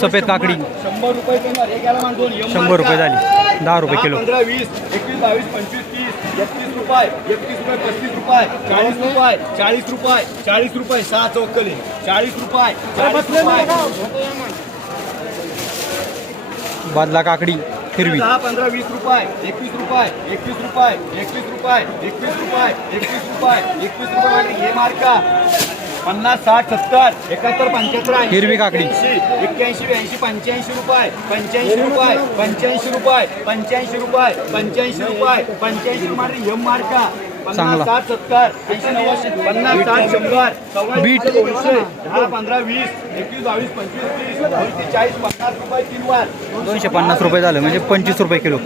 सफेद काकडी. शंभर रुपये शंभर रुपये. झाली. दहा रुपये किलो. पंधरा वीस एकवीस बावीस पंचवीस तीस एकतीस रुपये एकतीस रुपये पस्तीस रुपये चाळीस रुपये चाळीस रुपये चाळीस रुपये सहा चौकली चाळीस रुपये चाळीस रुपये. बादला काकडी हिरवी. दहा पंधरा वीस रुपये एकवीस रुपये एकवीस रुपये एकवीस रुपये एकवीस रुपये एकवीस रुपये एकवीस रुपये. हे मार्का. पन्नास साठ सत्तर एकाहत्तर पंच्याहत्तर हिरवी काकडी. एक्क्याऐंशी एक्क्याऐंशी ब्याऐंशी पंच्याऐंशी रुपये पंच्याऐंशी रुपये पंच्याऐंशी रुपये पंच्याऐंशी रुपये पंच्याऐंशी रुपये पंच्याऐंशी रुपये एम मार्का चांगला. साठ सत्तर. पन्नास साठ शंभर. बीट. दहा पंधरा वीस एकवीस बावीस पंचवीस चाळीस पन्नास रुपये तीन वार. दोनशे पन्नास रुपये झालं म्हणजे पंचवीस रुपये किलो.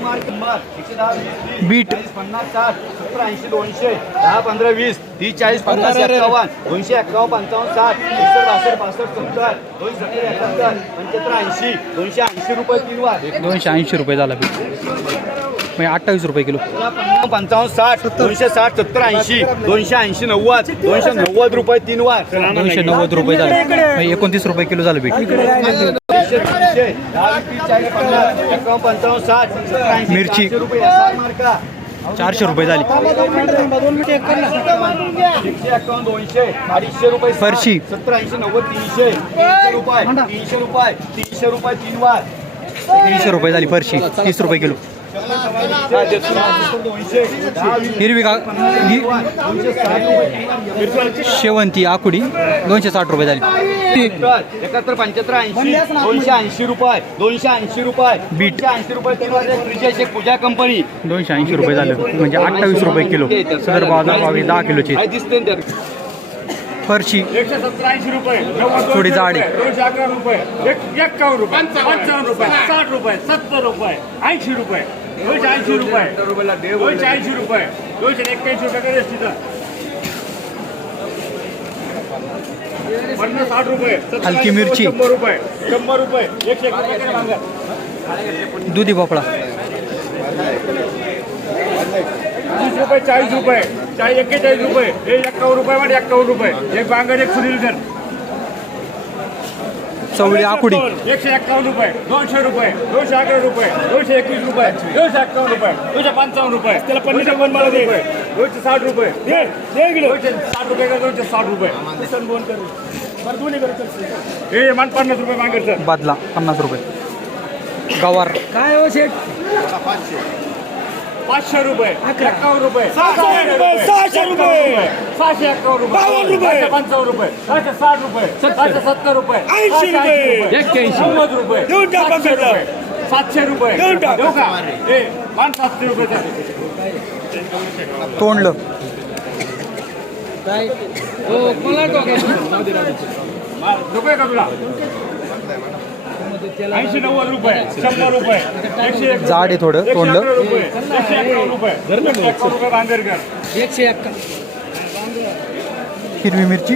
बीट. पन्नास साठ सत्तर ऐंशी दोनशे दहा पंधरा वीस तीस चाळीस पन्नास एक्कावन्न दोनशे एक्कावन्न पंचावन्न साठ एकसष्ट बासष्ट पासष्ट सत्तर दोनशे सत्तर एकाहत्तर पंच्याहत्तर ऐंशी दोनशे ऐंशी रुपये तीन वार. दोनशे ऐंशी रुपये झाला बीट. म्हणजे अठ्ठावीस रुपये किलो. पंचावन्न साठ दोनशे साठ सत्तर ऐंशी दोनशे ऐंशी नव्वद दोनशे नव्वद रुपये तीन वार दोनशे नव्वद रुपये झाले. म्हणजे एकोणतीस रुपये किलो झालं बीट मिरची. चारशे रुपये झाली. फरशी. सत्तर, ऐंशी, नव्वद, तीनशे, रुपये, तीनशे रुपये, तीनशे रुपये, तीन वार. तीनशे रुपये झाली फरशी. तीस रुपये किलो. हिरवी का हि- दोनशे साठ रुपये, तीन वार. शेवंती आकुडी दोनशे साठ रुपये झाली. एकाहत्तर, एकाहत्तर पंच्याहत्तर ऐंशी दोनशे ऐंशी रुपये दोनशे ऐंशी रुपये बीट. ऐंशी रुपये पूजा कंपनी. दोनशे ऐंशी रुपये झालं. म्हणजे अठ्ठावीस रुपये किलो. सदर बाजार भावी दहा किलोची. दिसते? फरशी. एकशे सत्तर ऐंशी रुपये. थोडी जाडी. रुपये, दोनशे अकरा रुपये. एक एक्कावन्न रुपये पंचावन्न रुपये साठ रुपये सत्तर रुपये ऐंशी रुपये. दोनशे ऐंशी रुपये. दोनशे ऐंशी रुपये. दोनशे एक्क्याऐंशी रुपये कधी असतील पन्नास साठ रुपये. हलकी मिरची. शंभर रुपये. शंभर रुपये. एकशे एक दुधी भोपळा. तीस रुपये चाळीस रुपये. चाळीस एक्केचाळीस रुपये. हे एक्कावन्न रुपये मध्ये एक्कावन्न रुपये. एक बांगड एक सुनीलकर. चवळी आकुडी. एकशे एक्कावन्न रुपये दोनशे रुपये दोनशे अकरा रुपये दोनशे एकवीस रुपये दोनशे एक्कावन्न रुपये दोनशे पंचावन्न रुपये. त्याला पन्नास पण मला दे. दोनशे साठ रुपये. दे दे इकडे. दोनशे साठ रुपये का दोनशे साठ रुपये? हे मान पन्नास रुपये मागेल सर बादला पन्नास रुपये. गवार. पाचशे रुपये एक्कावन्न रुपये सहाशे रुपये सहाशे रुपये. सहाशे एक्कावन्न रुपये बावन्न रुपये. पंचावन्न रुपये सहाशे साठ रुपये सहाशे सत्तर रुपये ऐंशी रुपये. नव्वद रुपये सातशे रुपये सातशे रुपये. देऊ का? हे मान सातशे रुपये तोंडलं. रुपये का तुला? ऐंशी नव्वद रुपये शंभर रुपये एकशे एक जाड आहे थोडं एकशे तोंडलं. रुपये एकशे अकरा रुपये एकशे अकरा रुपये बांदेरकर. हिरवी मिरची.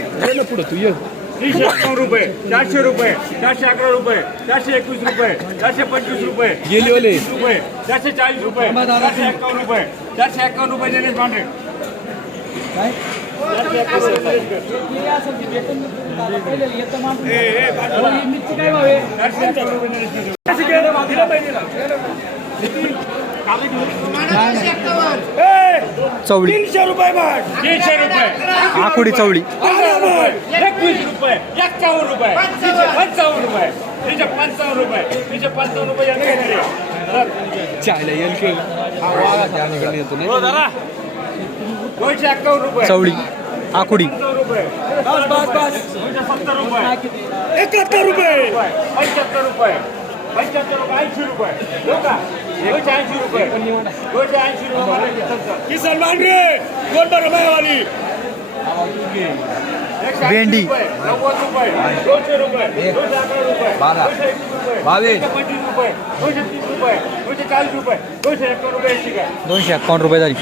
तीनशे अकरा रुपये चारशे रुपये चारशे अकरा रुपये चारशे एकवीस रुपये चारशे पंचवीस रुपये तीस रुपये चारशे चाळीस रुपये चारशे एक्कावन्न रुपये चारशे एक्कावन्न रुपये दिनेश पांढरे चारशे चवळी. तीनशे रुपये तीनशे रुपये. आकुडी चवळी. एकवीस रुपये. एक्कावन्न रुपये. तीनशे पंचावन्न रुपये. तीनशे पंचावन्न रुपये. तीनशे पंचावन्न रुपये यांना घेणार आहे. हो, जरा. दोनशे एक्कावन्न रुपये. चवळी आकुडी. बस बस बस. दोनशे सत्तर रुपये एकाहत्तर रुपये. पंच्याहत्तर रुपये. पंच्याहत्तर रुपये ऐंशी रुपये. हो दोनशे ऐंशी रुपये. दोनशे ऐंशी रुपये किसन मांडरे कोण बरं वाली भेंडी. नव्वद रुपये दोनशे रुपये दोनशे अकरा रुपये दोनशे रुपये दोनशे पंचवीस रुपये दोनशे तीस रुपये दोनशे चाळीस रुपये दोनशे एकावन्न रुपये दोनशे एकावन्न रुपये झाली.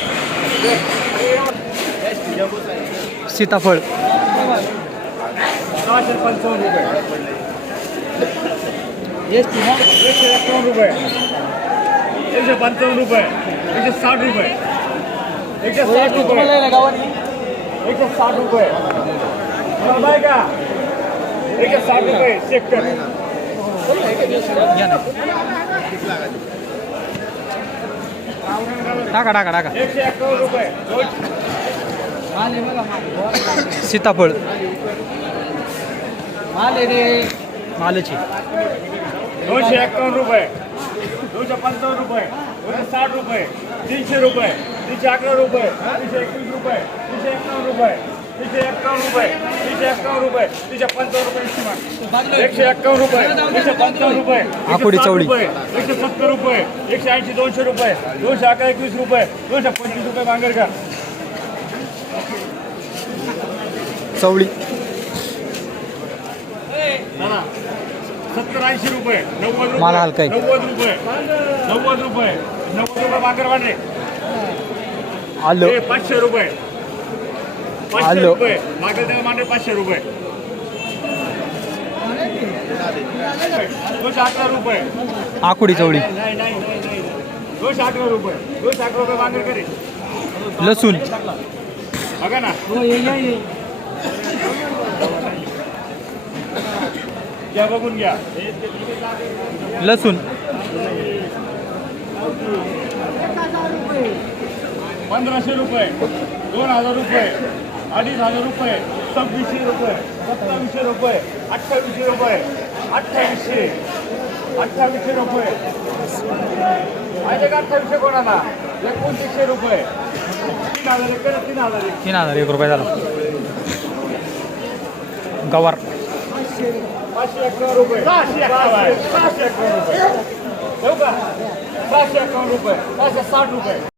रुपये एकशे रुपये पंचावन्न रुपये एकशे साठ रुपये एकशे साठ रुपये एकशे साठ रुपये का एकशे साठ रुपये टाका टाका टाका. एकशे एक्कावन्न रुपये. सीताफळ. मालची. दोनशे एक्कावन्न रुपये. दोनशे पंचावन्न रुपये. दोनशे साठ रुपये. तीनशे रुपये. तीनशे अकरा रुपये. तीनशे एकवीस रुपये. तीनशे एक्कावन्न रुपये. तीनशे एक्कावन्न रुपये तीनशे एक्कावन्न रुपये तीनशे पंचावन्न रुपये एकशे एक्कावन्न रुपये एकशे पंचावन्न रुपये एकशे आकुडी चवळी. रुपये एकशे सत्तर रुपये एकशे ऐंशी दोनशे रुपये दोनशे अकरा एकवीस रुपये दोनशे पंचवीस रुपये बांगरकर चवळी. सत्तर ऐंशी रुपये नव्वद माल रुपये. नव्वद रुपये नव्वद रुपये नव्वद रुपये बांगर वाढले. आलं. पाचशे रुपये. पाचशे आलो. रुपये. मागेल त्याला मांडे पाचशे रुपये. दोनशे अकरा रुपये. आकुडी चवळी. नाही नाही नाही नाही. दोनशे अकरा रुपये. दोनशे अकरा रुपये बांगर करे. लसूण. बघा ना. घ्या बघून घ्या. लसूण. पंधराशे रुपये. दोन हजार रुपये. अडीच हजार रुपये सव्वीसशे रुपये सत्तावीसशे रुपये अठ्ठावीसशे रुपये अठ्ठावीसशे अठ्ठावीसशे रुपये. आहे का अठ्ठावीसशे कोणाला? एकोणतीसशे रुपये. तीन हजार एक तीन हजार एक. तीन हजार एक रुपये झाला. गवार. पाचशे अकरा रुपये. सहाशे अकरा सहाशे अकरा रुपये. ठेवू का? सहाशे अकरा रुपये सहाशे साठ रुपये.